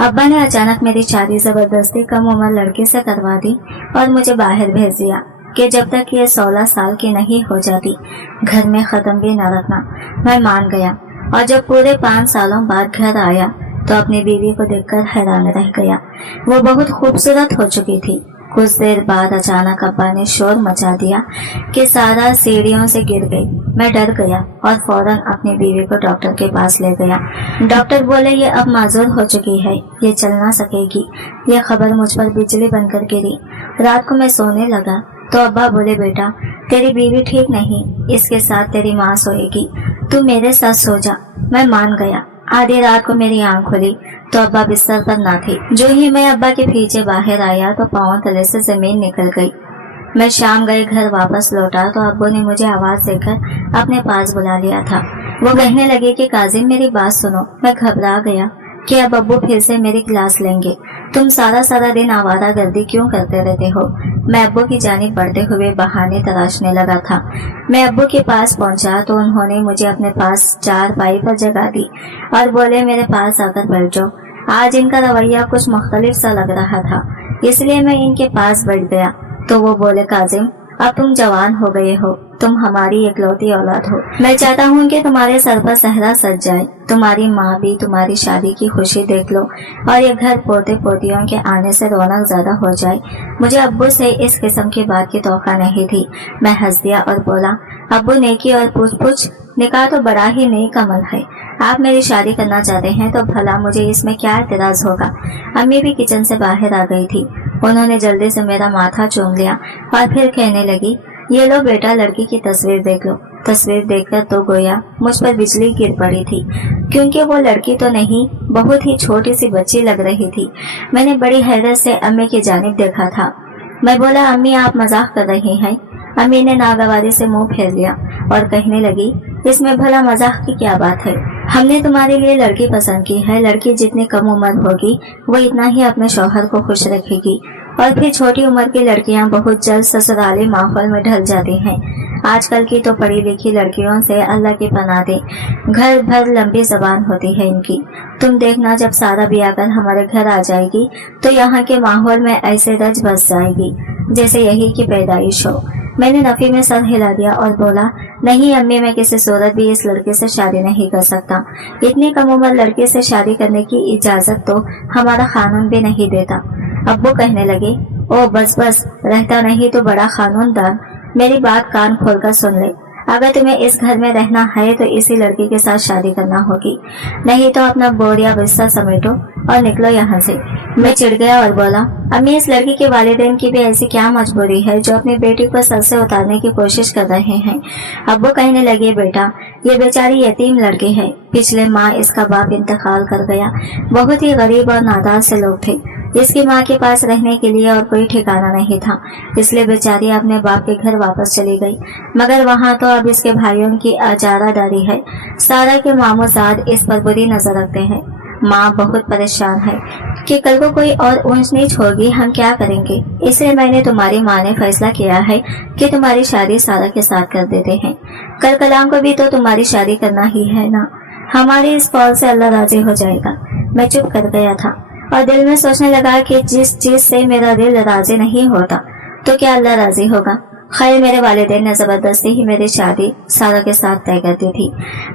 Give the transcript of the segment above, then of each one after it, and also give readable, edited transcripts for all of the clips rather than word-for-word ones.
अब्बा ने अचानक मेरी शादी जबरदस्ती कम उम्र लड़के से करवा दी और मुझे बाहर भेज दिया कि जब तक ये 16 साल की नहीं हो जाती घर में कदम भी न रखना। मैं मान गया और जब पूरे 5 सालों बाद घर आया तो अपनी बीवी को देखकर हैरान रह गया। वो बहुत खूबसूरत हो चुकी थी। कुछ देर बाद अचानक अब्बा ने शोर मचा दिया कि सारा सीढ़ियों से गिर गई। मैं डर गया और फौरन अपनी बीवी को डॉक्टर के पास ले गया। डॉक्टर बोले ये अब माजूर हो चुकी है, ये चल ना सकेगी। ये खबर मुझ पर बिजली बनकर गिरी। रात को मैं सोने लगा तो अब्बा बोले बेटा तेरी बीवी ठीक नहीं, इसके साथ तेरी माँ सोएगी, तू मेरे साथ सो जा। मैं मान गया। आधी रात को मेरी आंख खुली तो अब्बा बिस्तर पर ना थे। जो ही मैं अब्बा के पीछे बाहर आया तो पांव तले से जमीन निकल गई। मैं शाम गए घर वापस लौटा तो अब्बू ने मुझे आवाज देकर अपने पास बुला लिया था। वो कहने लगे कि काजिम मेरी बात सुनो। मैं घबरा गया कि अब अब्बू फिर से मेरी क्लास लेंगे। तुम सारा दिन आवारागर्दी क्यों करते रहते हो? मैं अब्बू की जानिब बढ़ते हुए बहाने तराशने लगा था। मैं अब्बू के पास पहुंचा तो उन्होंने मुझे अपने पास चारपाई पर जगा दी और बोले मेरे पास आकर बैठ जाओ। आज इनका रवैया कुछ मुख्तलिफ सा लग रहा था, इसलिए मैं इनके पास बैठ गया तो वो बोले काजिम अब तुम जवान हो गए हो, तुम हमारी इकलौती औलाद हो। मैं चाहता हूँ कि तुम्हारे सर पर सहरा सज जाए, तुम्हारी माँ भी तुम्हारी शादी की खुशी देख लो और ये घर पोते पोतियों के आने से रौनक ज्यादा हो जाए। मुझे अब्बू से इस किस्म की बात की तौक़ा नहीं थी। मैं हंस दिया और बोला अब्बू नेकी और पूछ निकाह तो बड़ा ही नेक अमल है। आप मेरी शादी करना चाहते हैं तो भला मुझे इसमें क्या एतराज होगा। अम्मी भी किचन से बाहर आ गई थी। उन्होंने जल्दी से मेरा माथा चूम लिया और फिर कहने लगी ये लो बेटा लड़की की तस्वीर देख लो। तस्वीर देखकर तो गोया मुझ पर बिजली गिर पड़ी थी, क्योंकि वो लड़की तो नहीं बहुत ही छोटी सी बच्ची लग रही थी। मैंने बड़ी हैरत से अम्मी की जानिब देखा था। मैं बोला अम्मी आप मजाक कर रही हैं। अम्मी ने नागवारी से मुंह फेर लिया और कहने लगी इसमें भला मजाक की क्या बात है। हमने तुम्हारे लिए लड़की पसंद की है। लड़की जितनी कम उम्र होगी वो इतना ही अपने शौहर को खुश रखेगी और फिर छोटी उम्र की लड़कियां बहुत जल्द ससुराली माहौल में ढल जाती हैं। आजकल की तो पढ़ी लिखी लड़कियों से अल्लाह की पनाह दे, घर भर लंबी जबान होती है इनकी। तुम देखना जब सारा भी आकर हमारे घर आ जाएगी तो यहाँ के माहौल में ऐसे रच बस जाएगी जैसे यही की पैदाइश हो। मैंने नफी में सर हिला दिया और बोला नहीं अम्मी मैं किसी सूरत भी इस लड़के से शादी नहीं कर सकता। इतनी कम उम्र लड़के से शादी करने की इजाजत तो हमारा कानून भी नहीं देता। अब्बू कहने लगे ओ बस रहता नहीं तो बड़ा कानूनदार। मेरी बात कान खोलकर सुन ले। अगर तुम्हें इस घर में रहना है तो इसी लड़की के साथ शादी करना होगी, नहीं तो अपना बोरिया बिस्तर समेटो और निकलो यहाँ से। मैं चिढ़ गया और बोला अम्मी इस लड़की के वालिदैन की भी ऐसी क्या मजबूरी है जो अपनी बेटी को सर से उतारने की कोशिश कर रहे हैं। अब्बू कहने लगे बेटा ये बेचारी यतीम लड़की है। पिछले माह इसका बाप इंतकाल कर गया। बहुत ही गरीब और नादार से लोग थे। इसकी माँ के पास रहने के लिए और कोई ठिकाना नहीं था, इसलिए बेचारी अपने बाप के घर वापस चली गई। मगर वहाँ तो अब इसके भाइयों की अजारादारी है। सारा के मामूजाद इस पर बुरी नजर रखते हैं। माँ बहुत परेशान है कि कल को कोई और ऊंच नीच होगी, हम क्या करेंगे। इसलिए मैंने तुम्हारी माँ ने फैसला किया है कि तुम्हारी शादी सारा के साथ कर देते हैं। कल कलाम को भी तो तुम्हारी शादी करना ही है ना। हमारी इस कॉल से अल्लाह राजी हो जाएगा। मैं चुप कर गया था और दिल में सोचने लगा कि जिस चीज से मेरा दिल राजी नहीं होता तो क्या अल्लाह राजी होगा। खैर मेरे वालिदैन ने जबरदस्ती ही मेरी शादी सारा के साथ तय कर दी थी।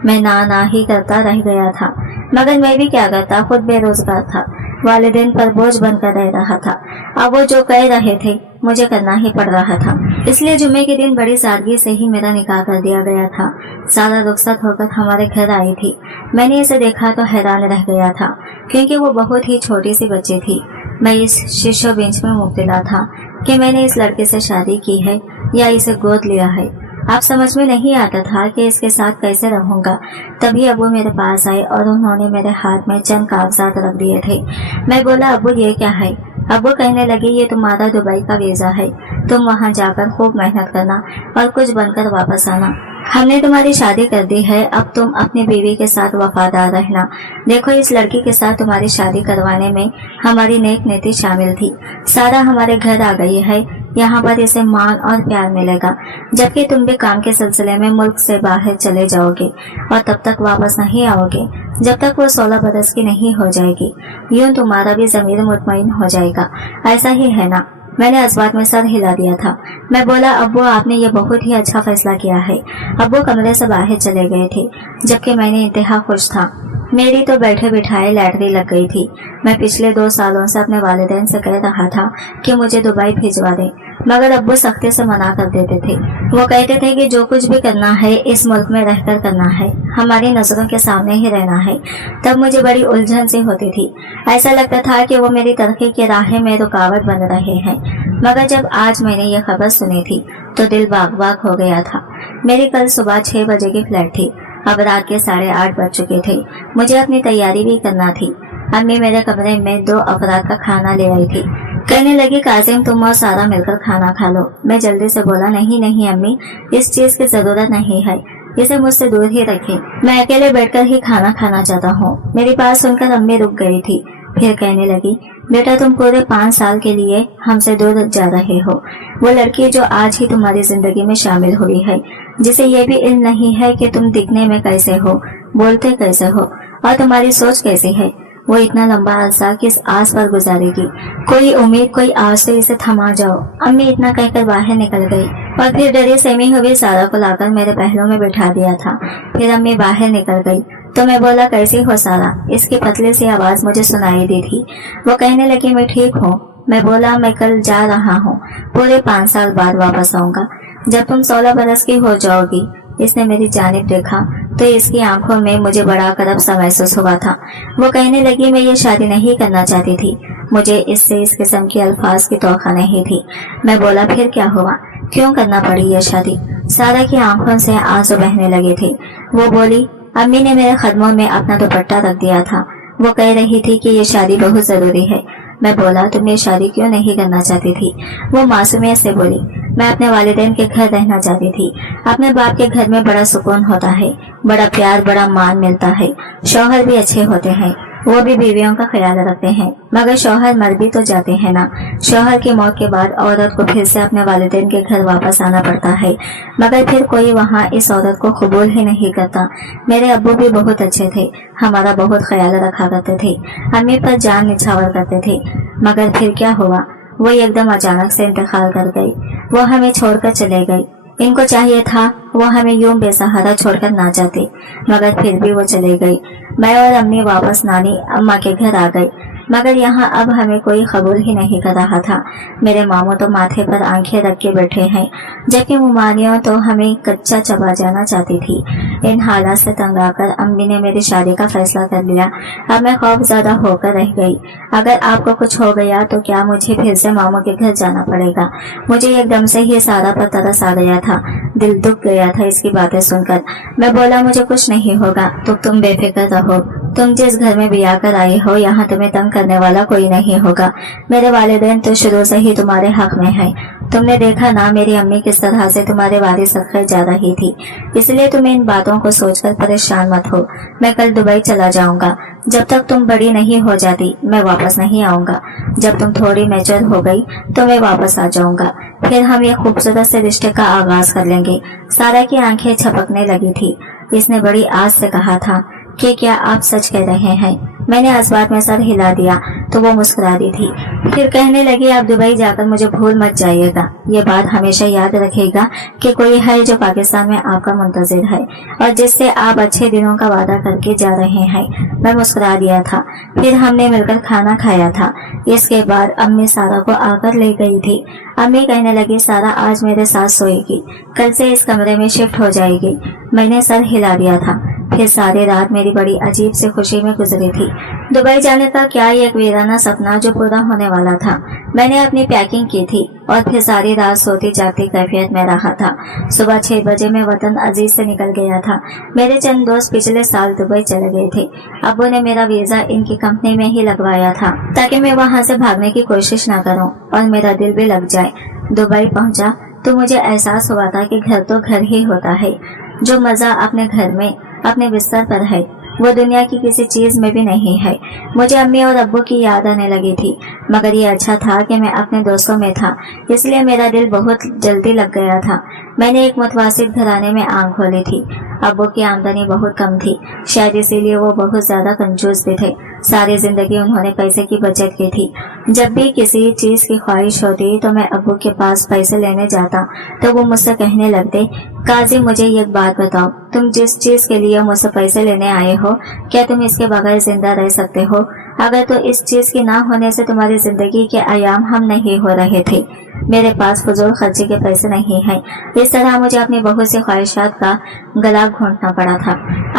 मैं ना ही करता रह गया था, मगर मैं भी क्या करता, खुद बेरोजगार था, वालिदैन पर बोझ बनकर रह रहा था। अब वो जो कह रहे थे मुझे करना ही पड़ रहा था। इसलिए जुम्मे के दिन बड़ी सादगी से ही मेरा निकाह कर दिया गया था। सारा रुखसत होकर हमारे घर आई थी। मैंने इसे देखा तो हैरान रह गया था, क्योंकि वो बहुत ही छोटी सी बच्ची थी। मैं इस शीशो बेंच में मुब्तला था कि मैंने इस लड़के से शादी की है या इसे गोद लिया है। अब समझ में नहीं आता था कि इसके साथ कैसे रहूंगा। तभी अबू मेरे पास आए और उन्होंने मेरे हाथ में चंद कागजात रख दिए थे। मैं बोला अबू ये क्या है। अबू कहने लगे ये तुम्हारा दुबई का वीजा है, तुम वहाँ जाकर खूब मेहनत करना और कुछ बनकर वापस आना। हमने तुम्हारी शादी कर दी है, अब तुम अपनी बीवी के साथ वफादार रहना। देखो इस लड़की के साथ तुम्हारी शादी करवाने में हमारी नेक नीति शामिल थी। सारा हमारे घर आ गई है, यहाँ पर इसे मान और प्यार मिलेगा, जबकि तुम भी काम के सिलसिले में मुल्क से बाहर चले जाओगे और तब तक वापस नहीं आओगे जब तक वो 16 बरस की नहीं हो जाएगी। यूं तुम्हारा भी ज़मीर मुतमईन हो जाएगा, ऐसा ही है ना? मैंने इस बात में सर हिला दिया था। मैं बोला, अब्बू आपने ये बहुत ही अच्छा फैसला किया है। अब्बू कमरे से बाहर चले गए थे, जबकि मैंने इंतहा खुश था। मेरी तो बैठे बिठाए लैटरी लग गई थी। मैं पिछले 2 सालों से अपने वालिदैन से कह रहा था कि मुझे दुबई भिजवा दें, मगर अब्बू सख्ती से मना कर देते थे। वो कहते थे कि जो कुछ भी करना है इस मुल्क में रहकर करना है, हमारी नजरों के सामने ही रहना है। तब मुझे बड़ी उलझन सी होती थी। ऐसा लगता था कि वो मेरी तरक्की की राह में रुकावट बन रहे हैं। मगर जब आज मैंने ये खबर सुनी थी तो दिल बाग बाग हो गया था। मेरी कल सुबह 6 बजे की फ्लाइट थी। अब रात के 8:30 बज चुके थे। मुझे अपनी तैयारी भी करना थी। अम्मी मेरे कमरे में 2 अफराद का खाना ले आई थी। कहने लगी, काजिम तुम और सारा मिलकर खाना खा लो। मैं जल्दी से बोला, नहीं नहीं अम्मी, इस चीज की जरूरत नहीं है, इसे मुझसे दूर ही रखें, मैं अकेले बैठकर ही खाना खाना चाहता हूँ। मेरी बात सुनकर अम्मी रुक गई थी। फिर कहने लगी, बेटा तुम पूरे 5 साल के लिए हमसे दूर जा रहे हो। वो लड़की जो आज ही तुम्हारी जिंदगी में शामिल हुई है, जिसे ये भी इल्म नहीं है कि तुम दिखने में कैसे हो, बोलते कैसे हो और तुम्हारी सोच कैसी है, वो इतना लंबा अरसा किस आस पर गुजारेगी। कोई उम्मीद, कोई आस से इसे थमा जाओ। अम्मी इतना कहकर बाहर निकल गई और फिर डरी सहमी हुई सारा को लाकर मेरे पहलों में बिठा दिया था। फिर अम्मी बाहर निकल गई तो मैं बोला, कैसी हो सारा? इसकी पतली सी आवाज मुझे सुनाई दी थी। वो कहने लगी, मैं ठीक हूँ। मैं बोला, मैं कल जा रहा हूँ, पूरे 5 साल बाद वापस आऊंगा, जब तुम 16 बरस की हो जाओगी। इसने मेरी जानिब देखा तो इसकी आंखों में मुझे बड़ा करब सा महसूस हुआ था। वो कहने लगी, मैं ये शादी नहीं करना चाहती थी, मुझे इससे इस किस्म के अल्फाज की तौखा नहीं थी। मैं बोला, फिर क्या हुआ, क्यों करना पड़ी ये शादी? सारा की आंखों से आंसू बहने लगे थे। वो बोली, अम्मी ने मेरे कदमों में अपना दुपट्टा रख दिया था। वो कह रही थी कि ये शादी बहुत जरूरी है। मैं बोला, तुम ये शादी क्यों नहीं करना चाहती थी? वो मासूमियत से बोली, मैं अपने वालिदैन के घर रहना चाहती थी। अपने बाप के घर में बड़ा सुकून होता है, बड़ा प्यार, बड़ा मान मिलता है। शौहर भी अच्छे होते हैं, वो भी बीवियों का ख्याल रखते हैं, मगर शौहर मर भी तो जाते हैं ना। शौहर की मौत के बाद औरत को फिर से अपने वालिदैन के घर वापस आना पड़ता है, मगर फिर कोई वहाँ इस औरत को कबूल ही नहीं करता। मेरे अब्बू भी बहुत अच्छे थे, हमारा बहुत ख्याल रखा करते थे, अम्मी पर जान निछावर करते थे। मगर फिर क्या हुआ, वो एकदम अचानक से इंतकाल कर गई। वो हमें छोड़कर चले गई। इनको चाहिए था वो हमें यूं बेसहारा छोड़कर ना जाते, मगर फिर भी वो चले गई। मैं और अम्मी वापस नानी अम्मा के घर आ गई, मगर यहाँ अब हमें कोई कबूल ही नहीं कर रहा था। मेरे मामू तो माथे पर आंखें रख के बैठे हैं, जबकि मुमानियों तो हमें कच्चा चबा जाना चाहती थी। इन हालात से तंग आकर अम्मी ने मेरी शादी का फैसला कर लिया। अब मैं खौफजदा होकर रह गई। अगर आपको कुछ हो गया तो क्या मुझे फिर से मामू के घर जाना पड़ेगा? मुझे एकदम से ही सारा पर तरस आ गया था, दिल दुख गया था इसकी बातें सुनकर। मैं बोला, मुझे कुछ नहीं होगा तो तुम बेफिक्र रहो। तुम जिस घर में ब्याह कर आई हो, यहाँ तुम्हें तंग करने वाला कोई नहीं होगा। मेरे वालिदैन तो शुरू से ही तुम्हारे हक में है। तुमने देखा ना मेरी अम्मी किस तरह से तुम्हारे वारिस सदक़े जा रही थी, इसलिए तुम इन बातों को सोचकर परेशान मत हो। मैं कल दुबई चला जाऊंगा। जब तक तुम बड़ी नहीं हो जाती मैं वापस नहीं आऊंगा। जब तुम थोड़ी मैच्योर हो गई तो मैं वापस आ जाऊंगा। फिर हम ये खूबसूरत से रिश्ते का आगाज कर लेंगे। सारा की आंखें छपकने लगी थी। इसने बड़ी आस से कहा था कि क्या आप सच कह रहे हैं? मैंने इस बात में सर हिला दिया तो वो मुस्कुरा दी थी। फिर कहने लगी, आप दुबई जाकर मुझे भूल मत जाइएगा। ये बात हमेशा याद रखेगा कि कोई है जो पाकिस्तान में आपका मुंतजिर है और जिससे आप अच्छे दिनों का वादा करके जा रहे हैं। मैं मुस्कुरा दिया था। फिर हमने मिलकर खाना खाया था। इसके बाद अम्मी सारा को आकर ले गई थी। अम्मी कहने लगी, सारा आज मेरे साथ सोएगी, कल से इस कमरे में शिफ्ट हो जाएगी। मैंने सर हिला दिया था। फिर सारी रात मेरी बड़ी अजीब सी खुशी में गुजरी थी। दुबई जाने का क्या एक वीराना सपना जो पूरा होने वाला था। मैंने अपनी पैकिंग की थी और फिर सारी रात सोती जागती कैफियत में रहा था। सुबह 6 बजे मैं वतन अजीज से निकल गया था। मेरे चंद दोस्त पिछले साल दुबई चले गए थे। अब्बू ने मेरा वीजा इनकी कंपनी में ही लगवाया था ताकि मैं वहाँ से भागने की कोशिश न करूँ और मेरा दिल भी लग जाए। दुबई पहुँचा तो मुझे एहसास हुआ था कि घर तो घर ही होता है। जो मजा अपने घर में अपने बिस्तर पर है वो दुनिया की किसी चीज में भी नहीं है। मुझे अम्मी और अब्बू की याद आने लगी थी, मगर ये अच्छा था कि मैं अपने दोस्तों में था, इसलिए मेरा दिल बहुत जल्दी लग गया था। मैंने एक मुतवासित घराने में आंख खोली थी। अब्बू की आमदनी बहुत कम थी, शायद इसीलिए वो बहुत ज्यादा कंजूस भी थे। सारी जिंदगी उन्होंने पैसे की बचत की थी। जब भी किसी चीज की ख्वाहिश होती तो मैं अब्बू के पास पैसे लेने जाता तो वो मुझसे कहने लगते, काजी मुझे एक बात बताओ, तुम जिस चीज के लिए मुझसे पैसे लेने आए हो, क्या तुम इसके बगैर जिंदा रह सकते हो? अगर तो इस चीज की ना होने से तुम्हारी जिंदगी के आयाम हम नहीं हो रहे थे। मेरे पास फजूल खर्ची के पैसे नहीं हैं। इस तरह मुझे अपनी बहुत सी ख्वाहिशात का गला घोंटना पड़ा था।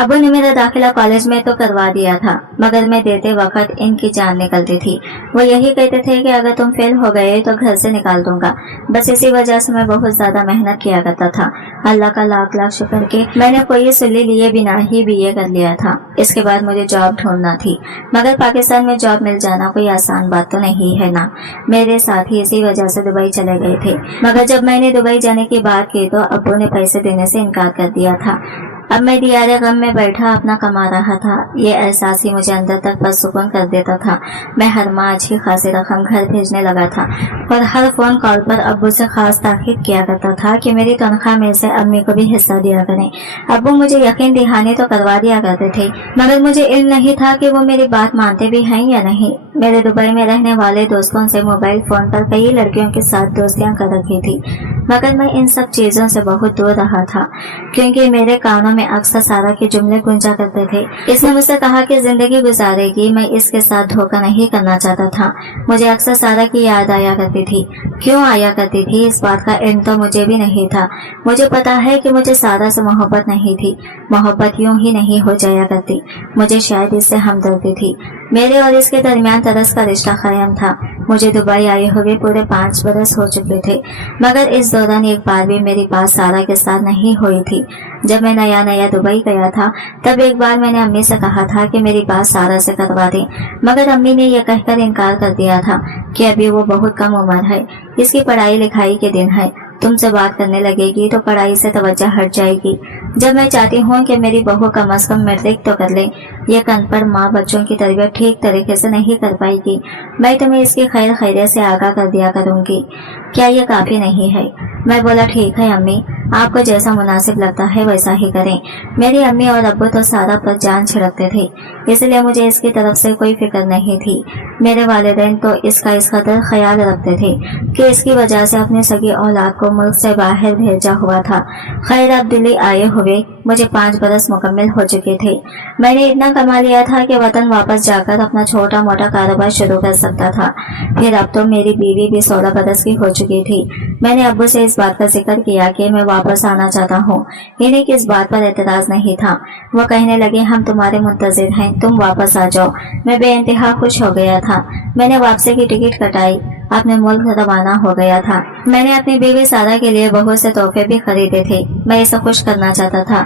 अब्बू ने मेरा दाखिला कॉलेज में तो करवा दिया था, मगर मैं देते वक्त इनकी जान निकलती थी। वो यही कहते थे कि अगर तुम फेल हो गए तो घर से निकाल दूंगा। बस इसी वजह से मैं बहुत ज्यादा मेहनत किया करता था। अल्लाह का लाख लाख शुक्र कि मैंने कोई सुल्ली लिए बिना ही बीए कर लिया था। इसके बाद मुझे जॉब ढूंढना थी, मगर पाकिस्तान में जॉब मिल जाना कोई आसान बात तो नहीं है ना। मेरे साथी इसी वजह से दुबई चले गए थे, मगर जब मैंने दुबई जाने की बात की तो अब्बू ने पैसे देने से इनकार कर दिया था। अब मैं दियारे गम में बैठा अपना कमा रहा था। ये एहसास ही मुझे अंदर तक बदसुकून कर देता था। मैं हर माह अच्छी खासी रकम घर भेजने लगा था और हर फोन कॉल पर अब्बू से खास ताकीद किया करता था कि मेरी तनख्वाह में से अम्मी को भी हिस्सा दिया करें। अब्बू मुझे यकीन दहानी तो करवा दिया करते थे, मगर मुझे इल्म नहीं था कि वो मेरी बात मानते भी हैं या नहीं। मेरे दुबई में रहने वाले दोस्तों से मोबाइल फोन पर कई लड़कियों के साथ दोस्तियां कर रखी थी, मगर मैं इन सब चीजों से बहुत दूर रहा था, क्योंकि मेरे कानों में अक्सर सारा के जुमले गूंजा करते थे। इसने मुझसे कहा कि जिंदगी गुजारेगी, मैं इसके साथ धोखा नहीं करना चाहता था। मुझे अक्सर सारा की याद आया करती थी। क्यों आया करती थी इस बात का इल्म तो मुझे भी नहीं था। मुझे पता है कि मुझे सारा से मोहब्बत नहीं थी। मोहब्बत यूं ही नहीं हो जाया करती। मुझे शायद इससे हमदर्दी थी। मेरे और इसके दरमियान तरस का रिश्ता कायम था। मुझे दुबई आए हुए पूरे 5 बरस हो चुके थे, मगर इस दौरान एक बार भी मेरी बात सारा के साथ नहीं हुई थी। जब मैं नया नया दुबई गया था तब एक बार मैंने अम्मी से कहा था कि मेरी बात सारा से करवा दें, मगर अम्मी ने यह कहकर इनकार कर दिया था कि अभी वो बहुत कम उम्र है, इसकी पढ़ाई लिखाई के दिन है, तुमसे बात करने लगेगी तो पढ़ाई से तवज्जो हट जाएगी। जब मैं चाहती हूँ कि मेरी बहू कम अज कम मैट्रिक तो कर ले, ये अनपढ़ माँ बच्चों की तरबियत ठीक तरीके से नहीं कर पाएगी। मैं तुम्हें इसकी खैर खैरियत से आगाह कर दिया करूँगी। क्या ये काफी नहीं है? मैं बोला ठीक है अम्मी, आपको जैसा मुनासिब लगता है वैसा ही करें। मेरी अम्मी और अब्बू तो सारा पर जान छिड़कते थे, इसलिए मुझे इसकी तरफ से कोई फिक्र नहीं थी। मेरे वालिदैन तो इसका इस कदर ख्याल रखते थे कि इसकी वजह से अपनी सगी औलाद को मुल्क से बाहर भेजा हुआ था। खैर अब दिल्ली आए हुए मुझे 5 बरस मुकम्मल हो चुके थे। मैंने इतना कमा लिया था कि वतन वापस जाकर अपना छोटा मोटा कारोबार शुरू कर सकता था। फिर अब तो मेरी बीवी भी 16 बरस की हो चुकी थी। मैंने अब्बू से इस बात का जिक्र किया कि मैं वापस आना चाहता हूँ। इन्हें किस बात पर एतराज नहीं था। वो कहने लगे हम तुम्हारे मुंतजिर हैं, तुम वापस आ जाओ। मैं बेइंतहा खुश हो गया था। मैंने वापसी की टिकट कटाई, अपने मुल्क रवाना हो गया था। मैंने अपनी बीवी सारा के लिए बहुत से तोहफे भी खरीदे थे। मैं इसे खुश करना चाहता था।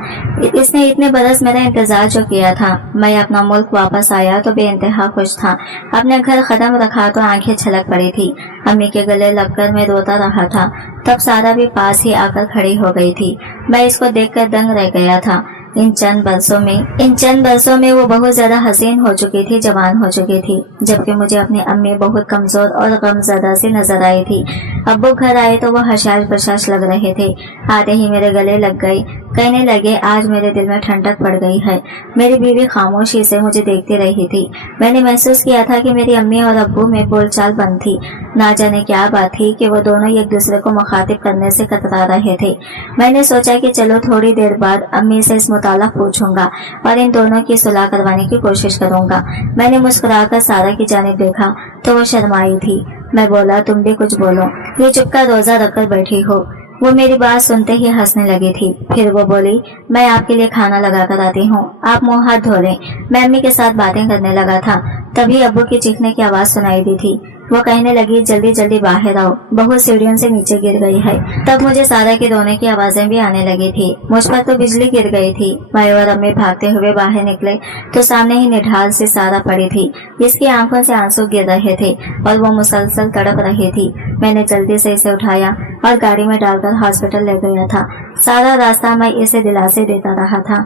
इसने इतने बरस मेरा इंतजार जो किया था। मैं अपना मुल्क वापस आया तो बेइंतहा खुश था। अपने घर कदम रखा तो आंखें छलक पड़ी थी। अम्मी के गले लगकर मैं रोता रहा था। तब सारा भी पास ही आकर खड़ी हो गई थी। मैं इसको देखकर दंग रह गया था। इन चंद बरसों में वो बहुत ज्यादा हसीन हो चुकी थी, जवान हो चुकी थी, जबकि मुझे अपनी अम्मी बहुत कमजोर और गमज़दा सी नजर आई थी। अब्बू घर आए तो वो हशाश बशाश लग रहे थे। आते ही मेरे गले लग गई, कहने लगे आज मेरे दिल में ठंडक पड़ गई है। मेरी बीवी खामोशी से मुझे देखती रही थी। मैंने महसूस किया था कि मेरी अम्मी और अब्बू में बोलचाल बंद थी। ना जाने क्या बात थी कि वो दोनों एक दूसरे को मुखातिब करने से कतरा रहे थे। मैंने सोचा कि चलो थोड़ी देर बाद अम्मी से इस मुताल्लिक़ पूछूंगा और इन दोनों की सुलह करवाने की कोशिश करूंगा। मैंने मुस्कुराकर सारा की जानिब देखा तो वो शर्माई थी। मैं बोला तुम भी कुछ बोलो, ये चुपका रोजा रखकर बैठी हो। वो मेरी बात सुनते ही हंसने लगी थी। फिर वो बोली मैं आपके लिए खाना लगा कर आती हूँ, आप मुंह हाथ धो लें। मैं अम्मी के साथ बातें करने लगा था, तभी अब्बू की चीखने की आवाज सुनाई दी थी। वो कहने लगी जल्दी जल्दी बाहर आओ, बहू सीढ़ियों से नीचे गिर गई है। तब मुझे सारा के रोने की आवाजें भी आने लगी थी। मुझ पर तो बिजली गिर गई थी। मैं और अम्मी भागते हुए बाहर निकले तो सामने ही निढाल से सारा पड़ी थी। इसकी आंखों से आंसू गिर रहे थे और वो मुसलसल तड़प रही थी। मैंने जल्दी से इसे उठाया और गाड़ी में डालकर हॉस्पिटल ले गया था। सारा रास्ता मैं इसे दिलासे देता रहा था।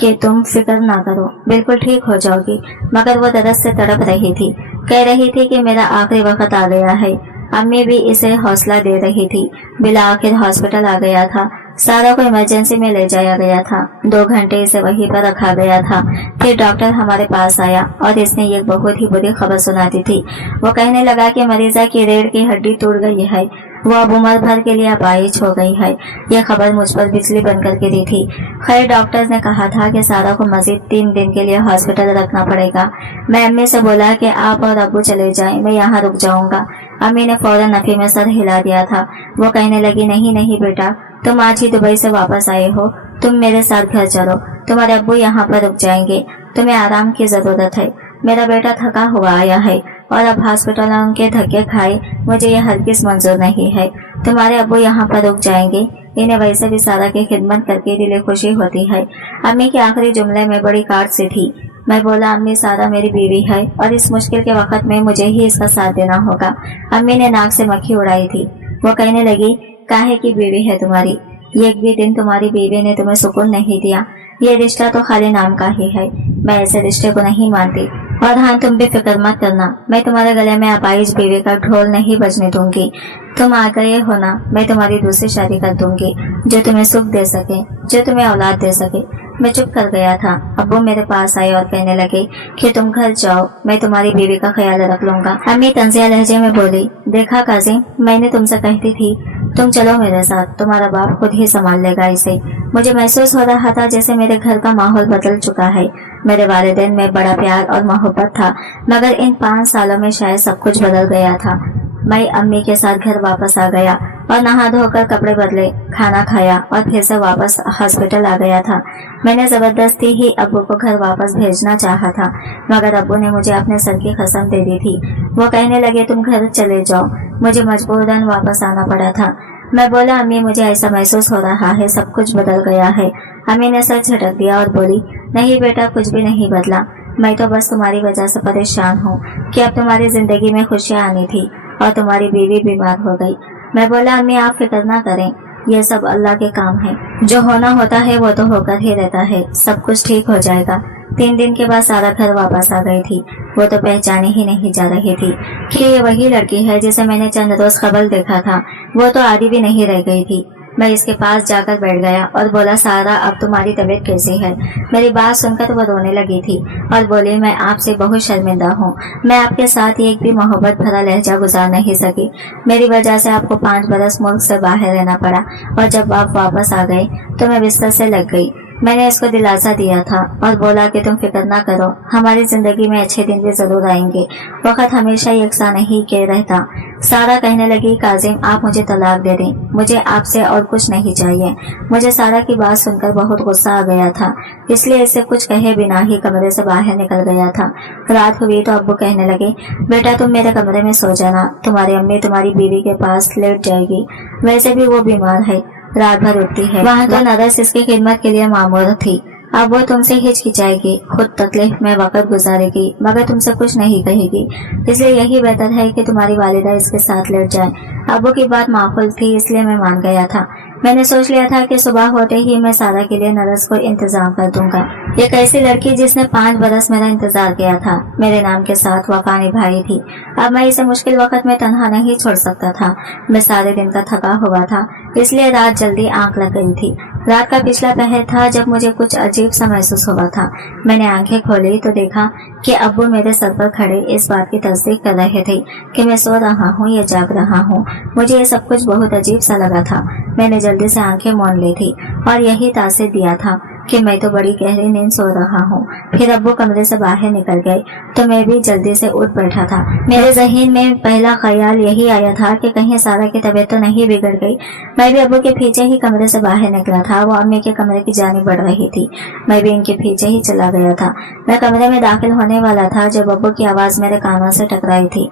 कि तुम फिक्र ना करो, बिल्कुल ठीक हो जाओगी। मगर वो दर्द से तड़प रही थी, कह रही थी कि मेरा आखिरी वक्त आ गया है। अम्मी भी इसे हौसला दे रही थी। बिल आखिर हॉस्पिटल आ गया था। सारा को इमरजेंसी में ले जाया गया था। 2 घंटे इसे वहीं पर रखा गया था। फिर डॉक्टर हमारे पास आया और इसने एक बहुत ही बुरी खबर सुना दी थी। वो कहने लगा कि मरीजा की रीढ़ की हड्डी टूट गई है, वो अब उम्र भर के लिए अपाहिज हो गई है। यह खबर मुझ पर बिजली बनकर गिरी थी। खैर डॉक्टर ने कहा था कि सारा को मजीद 3 दिन के लिए हॉस्पिटल रखना पड़ेगा। मैं अम्मी से बोला कि आप और अब्बू चले जाएं, मैं यहाँ रुक जाऊंगा। अम्मी ने फौरन नफी में सर हिला दिया था। वो कहने लगी, नहीं नहीं बेटा, तुम आज ही दुबई से वापस आए हो, तुम मेरे साथ घर चलो, तुम्हारे अब्बू यहाँ पर रुक जाएंगे, तुम्हें आराम की जरूरत है। मेरा बेटा थका हुआ आया है और अब हॉस्पिटलों के धक्के खाए मुझे यह हरगिज मंजूर नहीं है। तुम्हारे अब्बू यहाँ पर रुक जाएंगे, इन्हें वैसे भी सारा की खिदमत करके दिले खुशी होती है। अम्मी के आखिरी जुमले में बड़ी काट सी थी। मैं बोला, अम्मी सारा मेरी बीवी है और इस मुश्किल के वक्त में मुझे ही इसका साथ देना होगा। अम्मी ने नाक से मक्खी उड़ाई थी। वो कहने लगी, काहे की बीवी है तुम्हारी? एक भी दिन तुम्हारी बीवी ने तुम्हें सुकून नहीं दिया। ये रिश्ता तो खाली नाम का ही है, मैं ऐसे रिश्ते को नहीं मानती। और हाँ, तुम भी फिक्र मत करना, मैं तुम्हारे गले में अपाहिज बीवी का ढोल नहीं बजने दूंगी। तुम आ गए हो ना, मैं तुम्हारी दूसरी शादी कर दूंगी जो तुम्हें सुख दे सके, जो तुम्हें औलाद दे सके। मैं चुप कर गया था। अब्बू मेरे पास आए और कहने लगे कि तुम घर जाओ, मैं तुम्हारी बीवी का ख्याल रख लूंगा। अम्मी तंजिया लहजे में बोली, देखा काजिम, मैंने तुमसे कहती थी तुम चलो मेरे साथ, तुम्हारा बाप खुद ही संभाल लेगा इसे। मुझे महसूस हो रहा था जैसे मेरे घर का माहौल बदल चुका है। मेरे वालिदैन में बड़ा प्यार और मोहब्बत था, मगर इन 5 सालों में शायद सब कुछ बदल गया था। मैं अम्मी के साथ घर वापस आ गया और नहा धोकर कपड़े बदले, खाना खाया और फिर से वापस हॉस्पिटल आ गया था। मैंने जबरदस्ती ही अब्बू को घर वापस भेजना चाहा था, मगर अब्बू ने मुझे अपने सर की कसम दे दी थी। वो कहने लगे, तुम घर चले जाओ। मुझे मजबूरन वापस आना पड़ा था। मैं बोला, अम्मी मुझे ऐसा महसूस हो रहा है सब कुछ बदल गया है। अम्मी ने सर झटक दिया और बोली, नहीं बेटा, कुछ भी नहीं बदला। मैं तो बस तुम्हारी वजह से परेशान हूँ कि अब तुम्हारी जिंदगी में खुशियाँ आनी थी और तुम्हारी बीवी बीमार हो गई। मैं बोला, अम्मी आप फिक्र ना करें, ये सब अल्लाह के काम है, जो होना होता है वो तो होकर ही रहता है, सब कुछ ठीक हो जाएगा। 3 दिन के बाद सारा घर वापस आ गई थी। वो तो पहचानी ही नहीं जा रही थी कि ये वही लड़की है जिसे मैंने चंद रोज कबल देखा था। वो तो आधी भी नहीं रह गई थी। मैं इसके पास जाकर बैठ गया और बोला, सारा अब तुम्हारी तबीयत कैसी है? मेरी बात सुनकर वो रोने लगी थी और बोली, मैं आपसे बहुत शर्मिंदा हूँ, मैं आपके साथ एक भी मोहब्बत भरा लहजा गुजार नहीं सकी। मेरी वजह से आपको 5 बरस मुल्क से बाहर रहना पड़ा और जब आप वापस आ गए तो मैं बिस्तर से लग गई। मैंने इसको दिलासा दिया था और बोला कि तुम फिक्र ना करो, हमारी जिंदगी में अच्छे दिन भी जरूर आएंगे, वक्त हमेशा यकसा नहीं के रहता। सारा कहने लगी, काजिम आप मुझे तलाक दे दें, मुझे आपसे और कुछ नहीं चाहिए। मुझे सारा की बात सुनकर बहुत गुस्सा आ गया था, इसलिए इसे कुछ कहे बिना ही कमरे से बाहर निकल गया था। रात हुई तो अब्बू कहने लगे, बेटा तुम मेरे कमरे में सो जाना, तुम्हारी अम्मी तुम्हारी बीवी के पास लेट जाएगी, वैसे भी वो बीमार है, रात भर उठती है। वहाँ तो नर्स इसकी खिदमत के लिए मामूर थी। अब वो तुमसे हिचकिचाएगी, खुद तकलीफ में वक्त गुजारेगी, मगर तुमसे कुछ नहीं कहेगी, इसलिए यही बेहतर है कि तुम्हारी वालिदा इसके साथ लेट जाए। अब्बू की बात माकूल थी, इसलिए मैं मान गया था। मैंने सोच लिया था कि सुबह होते ही मैं सारा के लिए नर्स को इंतजाम कर दूंगा। एक ऐसी लड़की जिसने 5 बरस मेरा इंतजार किया था, मेरे नाम के साथ वफा निभाई थी। अब मैं इसे मुश्किल वक्त में तन्हा नहीं छोड़ सकता था। मैं सारे दिन का थका हुआ था, इसलिए रात जल्दी आंख लग गई थी। रात का पिछला पहर था जब मुझे कुछ अजीब सा महसूस हुआ था। मैंने आंखें खोली तो देखा कि अब्बू मेरे सर पर खड़े इस बात की तस्दीक कर रहे थे कि मैं सो रहा हूँ या जाग रहा हूँ। मुझे ये सब कुछ बहुत अजीब सा लगा था। मैंने जल्दी से आंखें मूंद ली थी और यही तासीर दिया था कि मैं तो बड़ी गहरी नींद सो रहा हूँ। फिर अब्बू कमरे से बाहर निकल गए तो मैं भी जल्दी से उठ बैठा था। मेरे ज़हन में पहला ख्याल यही आया था कि कहीं सारा की तबीयत तो नहीं बिगड़ गई। मैं भी अब्बू के पीछे ही कमरे से बाहर निकला था। वो अम्मी के कमरे की जानिब बढ़ रही थी, मैं भी इनके पीछे ही चला गया था। मैं कमरे में दाखिल होने वाला था जब अब्बू की आवाज़ मेरे कानों से टकराई थी।